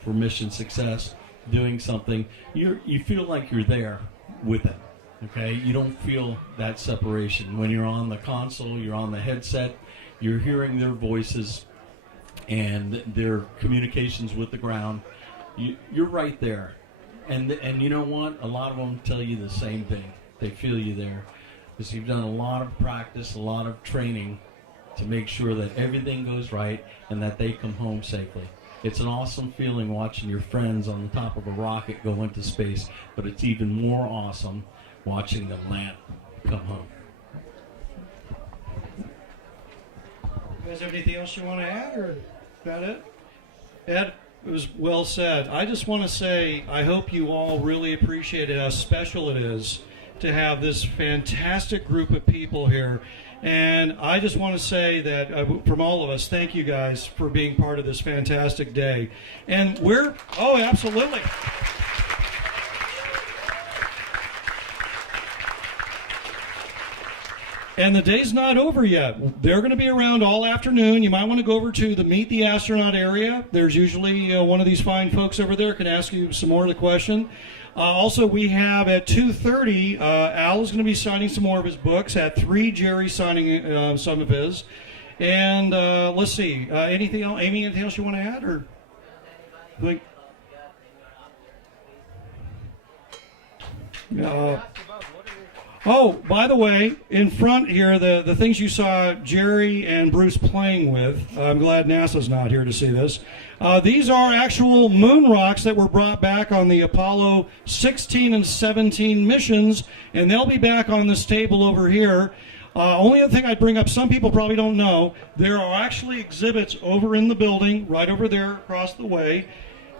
for mission success, doing something, you feel like you're there with them, okay? You don't feel that separation. When you're on the console, you're on the headset, you're hearing their voices and their communications with the ground. You're right there. And you know what? A lot of them tell you the same thing. They feel you there. Because you've done a lot of practice, a lot of training to make sure that everything goes right and that they come home safely. It's an awesome feeling watching your friends on the top of a rocket go into space, but it's even more awesome watching them land, come home. You guys have anything else you want to add, or is that it? Ed, it was well said. I just want to say I hope you all really appreciated how special it is to have this fantastic group of people here. And I just want to say that from all of us, thank you guys for being part of this fantastic day. And absolutely. And the day's not over yet. They're going to be around all afternoon. You might want to go over to the Meet the Astronaut area. There's usually one of these fine folks over there can ask you some more of the question. Also, we have at 2:30, Al is going to be signing some more of his books. At 3, Jerry's signing some of his. And let's see, anything else? Amy, anything else you want to add? Or like, by the way, in front here, the things you saw Jerry and Bruce playing with, I'm glad NASA's not here to see this. These are actual moon rocks that were brought back on the Apollo 16 and 17 missions, and they'll be back on this table over here. Only other thing I'd bring up, some people probably don't know, there are actually exhibits over in the building, right over there across the way.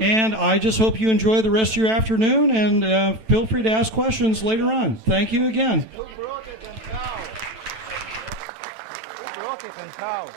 And I just hope you enjoy the rest of your afternoon, and feel free to ask questions later on. Thank you again. Who brought it and how?